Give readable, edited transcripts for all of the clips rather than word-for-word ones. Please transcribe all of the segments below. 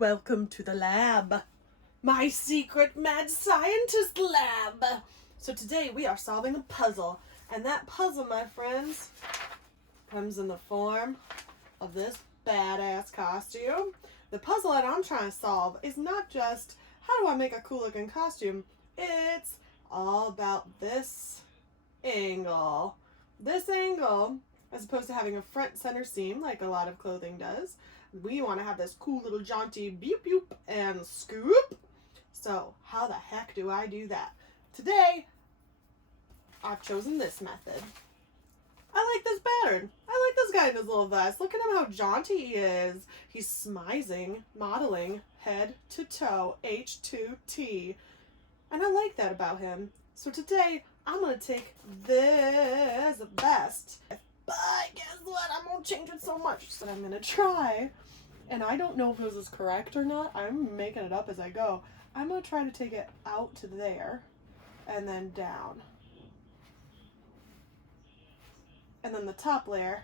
Welcome to the lab. My secret mad scientist lab. So today we are solving a puzzle. And that puzzle, my friends, comes in the form of this badass costume. The puzzle that I'm trying to solve is not just how do I make a cool looking costume. It's all about this angle. This angle, as opposed to having a front center seam like a lot of clothing does, we want to have this cool little jaunty beep beep and scoop. So how the heck do I do that? Today, I've chosen this method. I like this pattern. I like this guy in his little vest. Look at him how jaunty he is. He's smizing, modeling, head to toe, H2T. And I like that about him. So today, I'm going to take this vest. But guess what? I'm going to change it so much that I'm going to try. And I don't know if this is correct or not. I'm making it up as I go. I'm going to try to take it out to there and then down. And then the top layer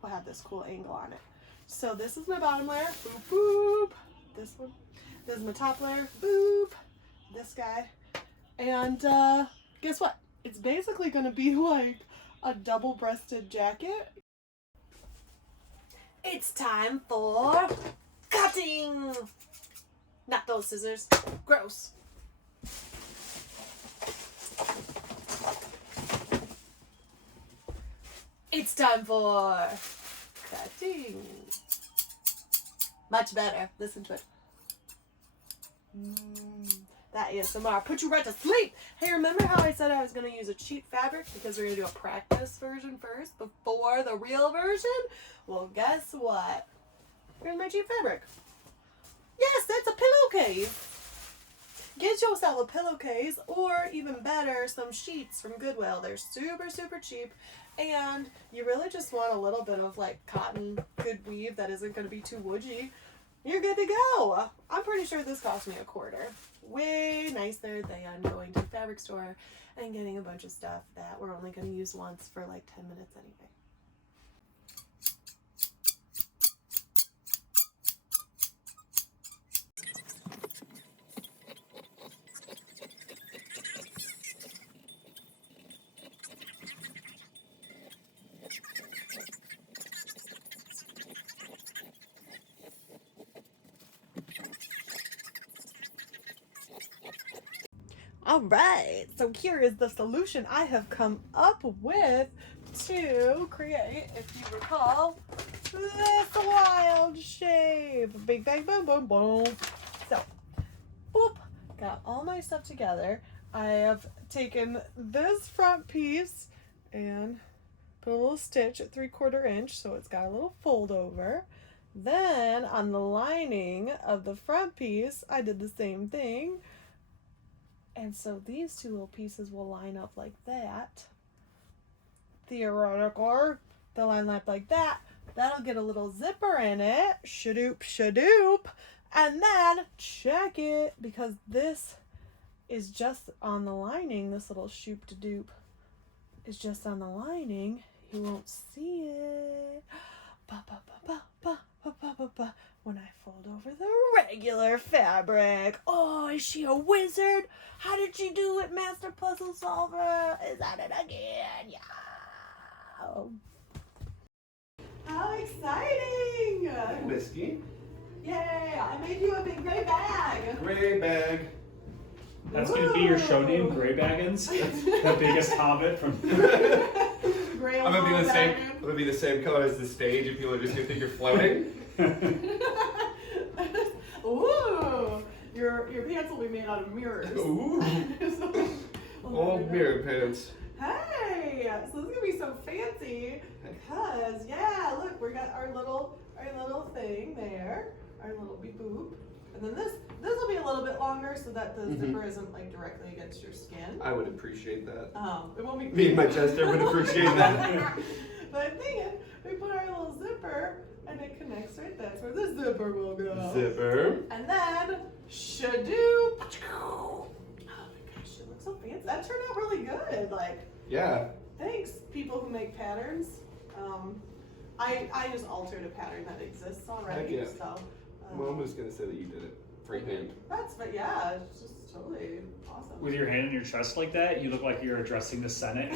will have this cool angle on it. So this is my bottom layer. Boop, boop. This one. This is my top layer. Boop. This guy. And guess what? It's basically going to be like a double-breasted jacket. It's time for cutting! Not those scissors. Gross. It's time for cutting. Much better. Listen to it. That ASMR put you right to sleep. Hey, remember how I said I was going to use a cheap fabric because we're going to do a practice version first before the real version? Well, guess what? Here's my cheap fabric. Yes, that's a pillowcase. Get yourself a pillowcase, or even better, some sheets from Goodwill. They're super, super cheap. And you really just want a little bit of like cotton good weave that isn't going to be too woodgy. You're good to go. I'm pretty sure this cost me $1. Way nicer than going to the fabric store and getting a bunch of stuff that we're only going to use once for like 10 minutes anyway. All right, so here is the solution I have come up with to create, if you recall, this wild shape. Big bang, boom, boom, boom. So, boop, got all my stuff together. I have taken this front piece and put a little stitch at 3/4 inch, so it's got a little fold over. Then on the lining of the front piece, I did the same thing. And so these two little pieces will line up like that. Theoretically, they'll line up like that. That'll get a little zipper in it. Shadoop, shadoop. And then check it, because this is just on the lining. This little shoop-to-doop is just on the lining. You won't see it. Ba, ba, ba, ba, ba, ba, ba, ba, ba. When I fold over the regular fabric. Oh, is she a wizard? How did she do it, Master Puzzle Solver? Is that it again? Yeah. How exciting! Hi, Whiskey. Yay! I made you a big gray bag. Gray bag. That's going to be your show name, Gray Baggins. The biggest hobbit from. Gray I'm gonna be the same color as the stage, and people are just gonna think you're floating. Ooh! Your pants will be made out of mirrors. Ooh. Old mirror pants. Hey! So this is gonna be so fancy because look, we got our little thing there, our little beep boop, and then this will be a little bit longer so that the zipper isn't like directly against your skin. I would appreciate that. It won't be. Me and my Chester would appreciate that. But I'm thinking we put our little zipper and it connects right. That's where the zipper will go. Zipper. And then shadoop. Oh my gosh, it looks so fancy. That turned out really good. Like. Yeah. Thanks, people who make patterns. I just altered a pattern that exists already, Heck yeah. so Well, I'm just gonna say that you did it freehand. But yeah, it's just totally awesome. With your hand on your chest like that, you look like you're addressing the Senate.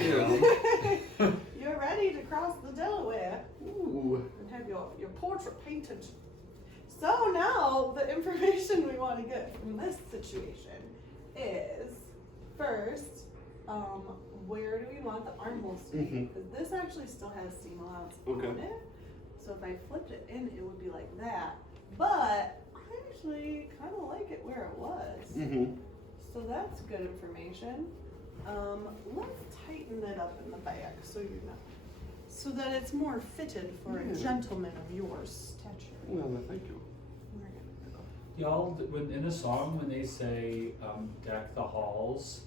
You're ready to cross the Delaware Ooh. and have your portrait painted. So now the information we want to get from this situation is first, where do we want the armholes to be? Because this actually still has seam allowance on it. So if I flipped it in, it would be like that. But I actually kind of like it where it was. So that's good information. Let's tighten it up in the back so that it's more fitted for a gentleman of your stature. Well, thank you. Y'all, in the song, when they say deck the halls,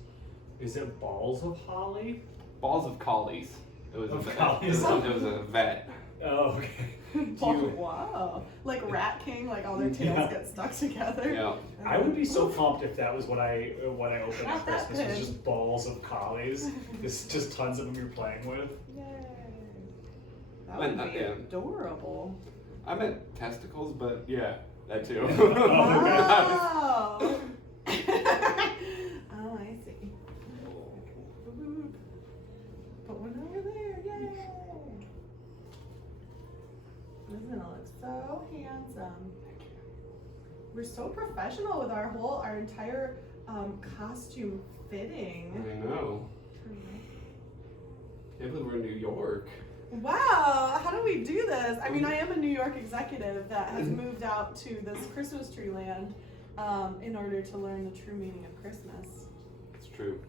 is it balls of holly? Balls of collies. It was Of a vet. collies. It was a vet. Oh, okay. Wow. Like Rat King, like all their tails get stuck together. Yeah. I would be so pumped if that was what I opened Not at that Christmas was big. just balls of collies. Just tons of them you're playing with. Yay. That would be Yeah. adorable. I meant testicles, but yeah, that too. Wow. Oh, I see. Put one over there. Yay. This is gonna look so handsome. We're so professional with our entire costume fitting. I know. Can't believe we're in New York. Wow, how do we do this? I mean, I am a New York executive that has moved out to this Christmas tree land in order to learn the true meaning of Christmas. It's true.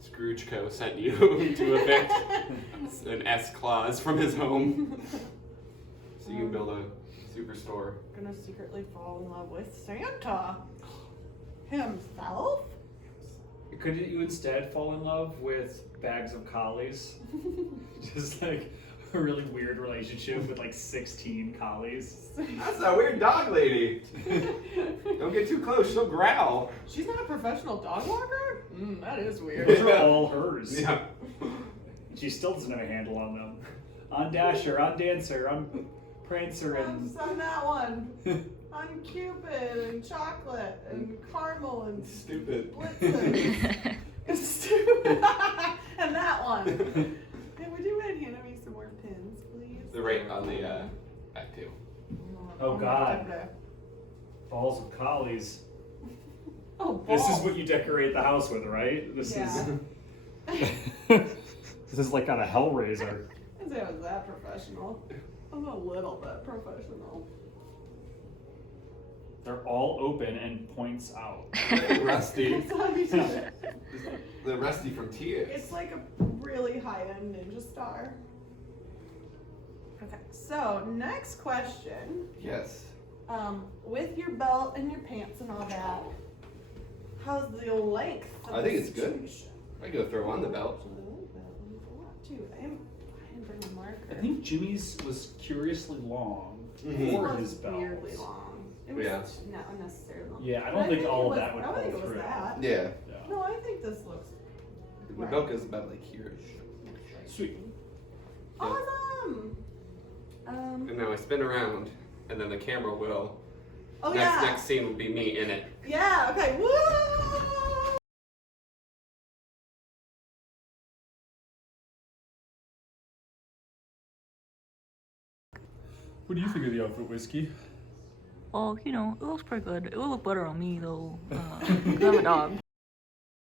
Scrooge Co. sent you to evict an S clause from his home. So you can build a superstore. Gonna secretly fall in love with Santa himself. Couldn't you instead fall in love with bags of collies? Just like a really weird relationship with like 16 collies. That's a weird dog lady. Don't get too close, she'll growl. She's not a professional dog walker? That is weird. Those are all hers. Yeah. She still doesn't have a handle on them. On Dasher, on Dancer, on Prancer, and I'm that one. I'm Cupid and chocolate and caramel and Stupid. Blitzen. It's stupid. And that one. Hey, would you mind handing me some more pins, please? They're right on the back too. Oh, God. balls of collies. Oh, balls. This is what you decorate the house with, right? This Yeah. is. This is like on a Hellraiser. I'd say I was that professional. I'm a little bit professional. They're all open and points out. Rusty. That's how we do it. The Rusty from Tia. It's like a really high-end ninja star. Okay, so next question. Yes. With your belt and your pants and all that, how's the length of I think it's good. situation? I go throw on the belt. I didn't bring a marker. I think Jimmy's was curiously long Mhm. for It his was belt. weirdly long. It was Yeah. not unnecessarily long. Yeah, I But don't think it all of was- that would I don't think pull it was through. that. Yeah. Yeah. No, I think this looks The right. belt goes about like here. Sweet. Awesome. And now I spin around, and then the camera will. Oh Next scene will be me in it. Yeah. Okay. Woo! What do you think of the outfit, Whiskey? Well, you know, it looks pretty good. It would look better on me though. 'Cause I'm a dog.